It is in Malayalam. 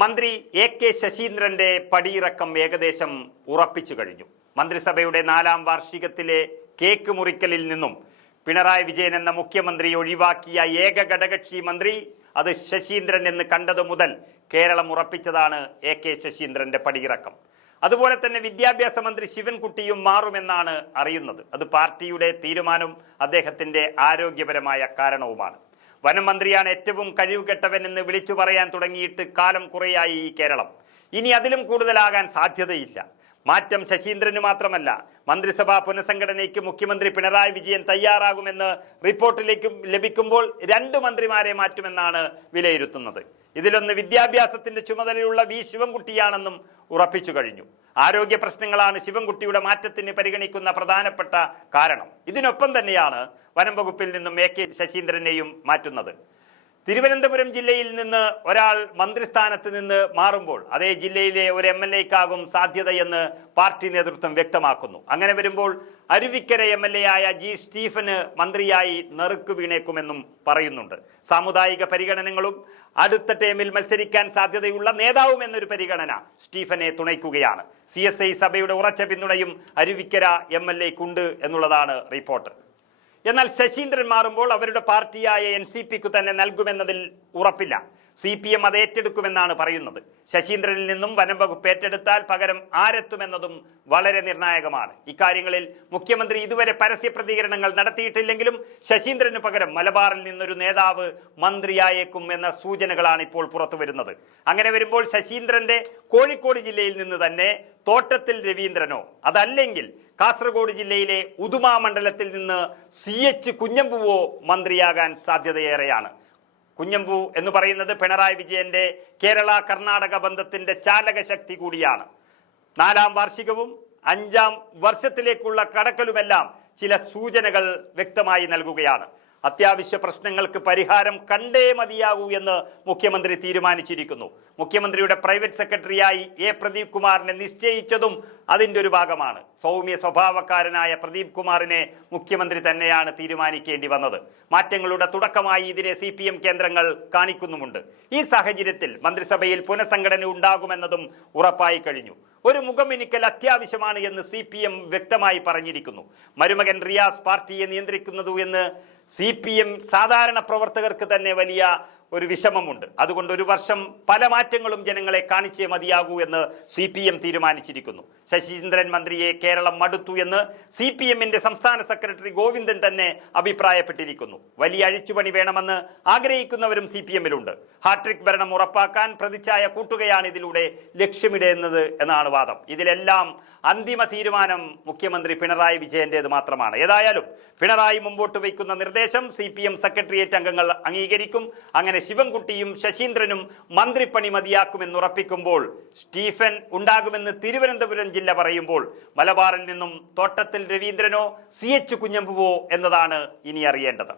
മന്ത്രി എ കെ ശശീന്ദ്രന്റെ പടിയിറക്കം ഏകദേശം ഉറപ്പിച്ചു കഴിഞ്ഞു. മന്ത്രിസഭയുടെ നാലാം വാർഷികത്തിലെ കേക്ക് മുറിക്കലിൽ നിന്നും പിണറായി വിജയൻ എന്ന മുഖ്യമന്ത്രി ഒഴിവാക്കിയ ഏക ഘടകക്ഷി മന്ത്രി അത് ശശീന്ദ്രൻ എന്ന് കണ്ടതു മുതൽ കേരളം ഉറപ്പിച്ചതാണ് എ കെ ശശീന്ദ്രന്റെ പടിയിറക്കം. അതുപോലെ തന്നെ വിദ്യാഭ്യാസ മന്ത്രി ശിവൻകുട്ടിയും മാറുമെന്നാണ് അറിയുന്നത്. അത് പാർട്ടിയുടെ തീരുമാനവും അദ്ദേഹത്തിന്റെ ആരോഗ്യപരമായ കാരണവുമാണ്. വനം മന്ത്രിയാണ് ഏറ്റവും കഴിവുകെട്ടവൻ എന്ന് വിളിച്ചു പറയാൻ തുടങ്ങിയിട്ട് കാലം കുറയായി ഈ കേരളം. ഇനി അതിലും കൂടുതലാകാൻ സാധ്യതയില്ല. മാറ്റം ശശീന്ദ്രന് മാത്രമല്ല മന്ത്രിസഭാ പുനഃസംഘടനയ്ക്ക് മുഖ്യമന്ത്രി പിണറായി വിജയൻ തയ്യാറാകുമെന്ന് റിപ്പോർട്ടിലേക്ക് ലഭിക്കുമ്പോൾ രണ്ട് മന്ത്രിമാരെ മാറ്റുമെന്നാണ് വിലയിരുത്തുന്നത്. ഇതിലൊന്ന് വിദ്യാഭ്യാസത്തിന്റെ ചുമതലയുള്ള വി ശിവൻകുട്ടിയാണെന്നും ഉറപ്പിച്ചു കഴിഞ്ഞു. ആരോഗ്യ പ്രശ്നങ്ങളാണ് ശിവൻകുട്ടിയുടെ മാറ്റത്തിന് പരിഗണിക്കുന്ന പ്രധാനപ്പെട്ട കാരണം. ഇതിനൊപ്പം തന്നെയാണ് വനം വകുപ്പിൽ നിന്നും എ കെ ശശീന്ദ്രനെയും മാറ്റുന്നത്. തിരുവനന്തപുരം ജില്ലയിൽ നിന്ന് ഒരാൾ മന്ത്രിസ്ഥാനത്ത് നിന്ന് മാറുമ്പോൾ അതേ ജില്ലയിലെ ഒരു എം എൽ എക്കാകും സാധ്യതയെന്ന് പാർട്ടി നേതൃത്വം വ്യക്തമാക്കുന്നു. അങ്ങനെ വരുമ്പോൾ അരുവിക്കര എം എൽ എ ആയ ജി സ്റ്റീഫന് മന്ത്രിയായി നെറുക്ക് വീണേക്കുമെന്നും പറയുന്നുണ്ട്. സാമുദായിക പരിഗണനകളും അടുത്ത ടേമിൽ മത്സരിക്കാൻ സാധ്യതയുള്ള നേതാവും എന്നൊരു പരിഗണന സ്റ്റീഫനെ തുണയ്ക്കുകയാണ്. സി സഭയുടെ ഉറച്ച പിന്തുണയും അരുവിക്കര എം എൽ എക്കുണ്ട് എന്നുള്ളതാണ് റിപ്പോർട്ട്. എന്നാൽ ശശീന്ദ്രൻ മാറുമ്പോൾ അവരുടെ പാർട്ടിയായ എൻ സി പിക്ക് തന്നെ നൽകുമെന്നതിൽ ഉറപ്പില്ല. സി പി എം അത് ഏറ്റെടുക്കുമെന്നാണ് പറയുന്നത്. ശശീന്ദ്രനിൽ നിന്നും വനം വകുപ്പ് ഏറ്റെടുത്താൽ പകരം ആരെത്തുമെന്നതും വളരെ നിർണായകമാണ്. ഇക്കാര്യങ്ങളിൽ മുഖ്യമന്ത്രി ഇതുവരെ പരസ്യ പ്രതികരണങ്ങൾ നടത്തിയിട്ടില്ലെങ്കിലും ശശീന്ദ്രന് പകരം മലബാറിൽ നിന്നൊരു നേതാവ് മന്ത്രിയായേക്കും എന്ന സൂചനകളാണ് ഇപ്പോൾ പുറത്തു വരുന്നത്. അങ്ങനെ വരുമ്പോൾ ശശീന്ദ്രന്റെ കോഴിക്കോട് ജില്ലയിൽ നിന്ന് തന്നെ തോട്ടത്തിൽ രവീന്ദ്രനോ അതല്ലെങ്കിൽ കാസർഗോഡ് ജില്ലയിലെ ഉദുമ മണ്ഡലത്തിൽ നിന്ന് സി എച്ച് കുഞ്ഞമ്പുവോ മന്ത്രിയാകാൻ സാധ്യതയേറെയാണ്. കുഞ്ഞമ്പു എന്ന് പറയുന്നത് പിണറായി വിജയന്റെ കേരള കർണാടക ബന്ധത്തിന്റെ ചാലകശക്തി കൂടിയാണ്. നാലാം വാർഷികവും അഞ്ചാം വർഷത്തിലേക്കുള്ള കടക്കലുമെല്ലാം ചില സൂചനകൾ വ്യക്തമായി നൽകുകയാണ്. അത്യാവശ്യ പ്രശ്നങ്ങൾക്ക് പരിഹാരം കണ്ടേ മതിയാകൂ എന്ന് മുഖ്യമന്ത്രി തീരുമാനിച്ചിരിക്കുന്നു. മുഖ്യമന്ത്രിയുടെ പ്രൈവറ്റ് സെക്രട്ടറിയായി എ പ്രദീപ് കുമാറിനെ നിശ്ചയിച്ചതും അതിന്റെ ഒരു ഭാഗമാണ്. സൗമ്യ സ്വഭാവക്കാരനായ പ്രദീപ് കുമാറിനെ മുഖ്യമന്ത്രി തന്നെയാണ് തീരുമാനിക്കേണ്ടി വന്നത്. മാറ്റങ്ങളുടെ തുടക്കമായി ഇതിനെ സി പി എം കേന്ദ്രങ്ങൾ കാണിക്കുന്നുമുണ്ട്. ഈ സാഹചര്യത്തിൽ മന്ത്രിസഭയിൽ പുനഃസംഘടന ഉണ്ടാകുമെന്നതും ഉറപ്പായി കഴിഞ്ഞു. ഒരു മുഖമിനിക്കൽ അത്യാവശ്യമാണ് എന്ന് സി പി എം വ്യക്തമായി പറഞ്ഞിരിക്കുന്നു. മരുമകൻ റിയാസ് പാർട്ടിയെ നിയന്ത്രിക്കുന്നതു എന്ന് സി പി എം സാധാരണ പ്രവർത്തകർക്ക് തന്നെ വലിയ ഒരു വിഷമമുണ്ട്. അതുകൊണ്ട് ഒരു വർഷം പല മാറ്റങ്ങളും ജനങ്ങളെ കാണിച്ചേ മതിയാകൂ എന്ന് സി പി എം തീരുമാനിച്ചിരിക്കുന്നു. ശശീന്ദ്രൻ മന്ത്രിയെ കേരളം മടുത്തു എന്ന് സി പി എമ്മിന്റെ സംസ്ഥാന സെക്രട്ടറി ഗോവിന്ദൻ തന്നെ അഭിപ്രായപ്പെട്ടിരിക്കുന്നു. വലിയ അഴിച്ചുപണി വേണമെന്ന് ആഗ്രഹിക്കുന്നവരും സി പി എമ്മിലുണ്ട്. ഹാട്രിക് ഭരണം ഉറപ്പാക്കാൻ പ്രതിച്ഛായ കൂട്ടുകയാണ് ഇതിലൂടെ ലക്ഷ്യമിടുന്നത് എന്നാണ് വാദം. ഇതിലെല്ലാം അന്തിമ തീരുമാനം മുഖ്യമന്ത്രി പിണറായി വിജയന്റേത് മാത്രമാണ്. ഏതായാലും പിണറായി മുമ്പോട്ട് വയ്ക്കുന്ന നിർദ്ദേശം സി സെക്രട്ടേറിയറ്റ് അംഗങ്ങൾ അംഗീകരിക്കും. അങ്ങനെ ശിവൻകുട്ടിയും ശശീന്ദ്രനും മന്ത്രിപ്പണി മതിയാക്കുമെന്നുറപ്പിക്കുമ്പോൾ സ്റ്റീഫൻ ഉണ്ടാകുമെന്ന് തിരുവനന്തപുരം ജില്ല പറയുമ്പോൾ മലബാറിൽ നിന്നും തോട്ടത്തിൽ രവീന്ദ്രനോ സി എച്ച് കുഞ്ഞമ്പുവോ എന്നതാണ് ഇനി അറിയേണ്ടത്.